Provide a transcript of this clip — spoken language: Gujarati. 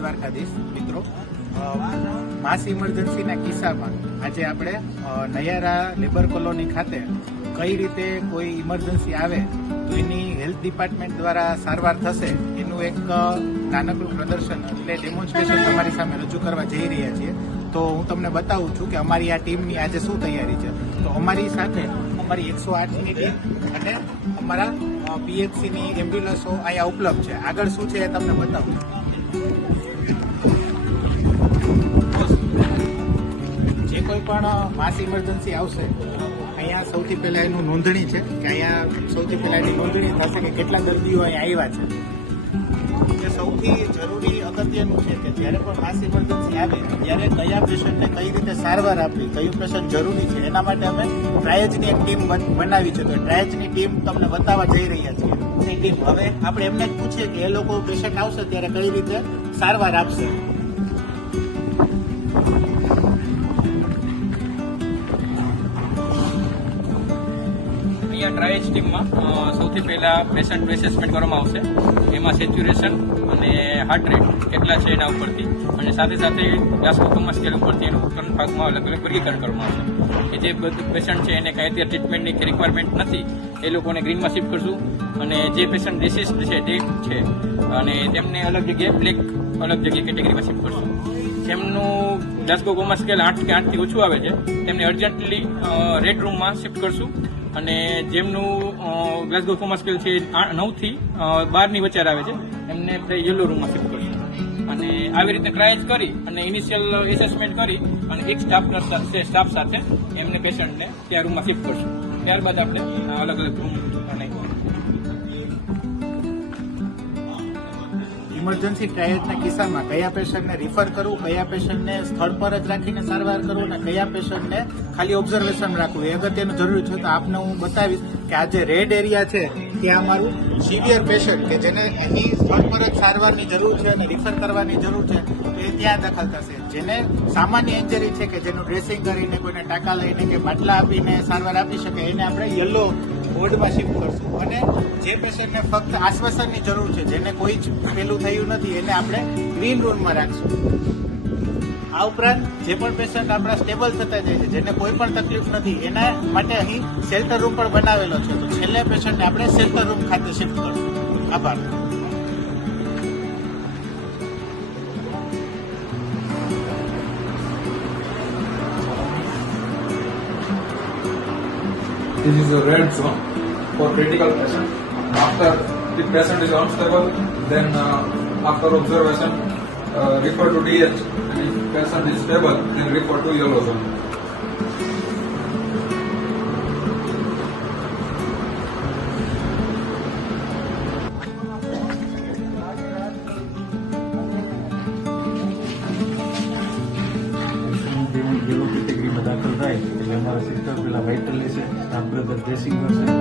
દ્વારકાધીશ મિત્રો. માસ ઇમરજન્સીના કિસ્સામાં આજે આપણે નયારા લેબર કોલોની ખાતે કઈ રીતે કોઈ ઇમરજન્સી આવે તો એની હેલ્થ ડિપાર્ટમેન્ટ દ્વારા સારવાર થશે એનું એક નાનકડું પ્રદર્શન એટલે ડેમોન્સ્ટ્રેશન તમારી સામે રજૂ કરવા જઈ રહ્યા છીએ. તો હું તમને બતાવું છું કે અમારી આ ટીમની આજે શું તૈયારી છે. તો અમારી સાથે અમારી 108ની ટીમ અને અમારા પીએચસીની એમ્બ્યુલન્સો અહીંયા ઉપલબ્ધ છે. આગળ શું છે એ તમને બતાવું. જે કોઈ પણ માસ ઇમરજન્સી આવશે અહીંયા સૌથી પહેલાં એનું નોંધણી છે કે અહીંયા સૌથી પહેલાં એની નોંધણી થશે કે કેટલા દર્દીઓ અહીંયા આવ્યા છે. એ સૌથી જરૂરી અગત્યનું છે કે જ્યારે પણ માસ ઇમરજન્સી આવે ત્યારે કયા પેશન્ટને કઈ રીતે સારવાર આપવી, કયું પેશન્ટ જરૂરી છે એના માટે અમે ટ્રાયજની એક ટીમ બનાવી છે. તો ટ્રાયજની ટીમ તમને બતાવવા જઈ રહ્યા છીએ. એ ટીમ હવે આપણે એમને જ પૂછીએ કે એ લોકો પેશન્ટ આવશે ત્યારે કઈ રીતે સારવાર આપશે. ટ્રાયજ ટીમમાં સૌથી પહેલાં પેશન્ટનું એસેસમેન્ટ કરવામાં આવશે. એમાં સેચ્યુરેશન અને હાર્ટ રેટ કેટલા છે એના ઉપરથી અને સાથે સાથે ગ્લાસકોમા સ્કેલ ઉપરથી એનું ત્રણ ભાગમાં અલગ અલગ વર્ગીકરણ કરવામાં આવશે. કે જે બધું પેશન્ટ છે એને કાંઈ અત્યારે ટ્રીટમેન્ટની રિક્વાયરમેન્ટ નથી એ લોકોને ગ્રીનમાં શિફ્ટ કરશું અને જે પેશન્ટ ડિસીઝ છે ડેડ છે અને તેમને અલગ જગ્યાએ બ્લેક અલગ જગ્યાએ કેટેગરીમાં શિફ્ટ કરશું. જેમનું ગ્લાસકોમા સ્કેલ 8 કે 8થી ઓછું આવે છે તેમને અર્જન્ટલી રેડ રૂમમાં શિફ્ટ કરશું અને જેમનું ગ્લાસકોમા સ્કેલ છે 9 થી 12 ની વચ્ચે આવે છે એમને આપણે યલો રૂમમાં શિફ્ટ કરીશું. અને આવી રીતે ટ્રાયજ કરી અને ઇનિશિયલ એસેસમેન્ટ કરી અને એક સ્ટાફ સાથે એમને પેશન્ટને ત્યાં રૂમમાં શિફ્ટ કરશું. ત્યારબાદ આપણે અલગ અલગ રૂમ બનાવીશું. ઇમરજન્સી ટ્રાયજના કિસ્સામાં કયા પેશન્ટને રિફર કરવું, કયા પેશન્ટને સ્થળ પર જ રાખીને સારવાર કરવું અને કયા પેશન્ટને ખાલી ઓબ્ઝર્વેશન રાખવું એ અગત્યનું જરૂરી છે. તો આપને હું બતાવીશ કે આ જે રેડ એરિયા છે ત્યાં અમારું સિવિયર પેશન્ટ કે જેને એની સ્થળ પર જ સારવારની જરૂર છે અને રિફર કરવાની જરૂર છે તો એ ત્યાં દાખલ થશે. જેને સામાન્ય ઇન્જરી છે કે જેનું ડ્રેસિંગ કરીને કોઈને ટાંકા લઈને કે બાટલા આપીને સારવાર આપી શકે એને આપણે યલો વોર્ડમાં શિફ્ટ કરશું. અને જે પેશન્ટને ફક્ત આશ્વાસનની જરૂર છે, જેને કોઈ જ પેલું થયું નથી, એને આપણે ગ્રીન રૂમમાં રાખશું. આ ઉપરાંત જે પણ પેશન્ટ આપણા સ્ટેબલ થતા જાય છે, જેને કોઈ પણ તકલીફ નથી, એના માટે અહીં શેલ્ટર રૂમ પણ બનાવેલો છે. તો છેલ્લે પેશન્ટને આપણે શેલ્ટર રૂમ ખાતે શિફ્ટ કરશું. આભાર. This is a red zone for critical patient. After the patient is unstable, then after observation, refer to DH. And if patient is stable, then refer to yellow zone. Yellow કેટેગરીમાં દાખલ થાય એટલે અમારા સિસ્ટર પેલા વાઇટલ લેશે, સ્ટાફ બ્રધર ડ્રેસિંગ કરશે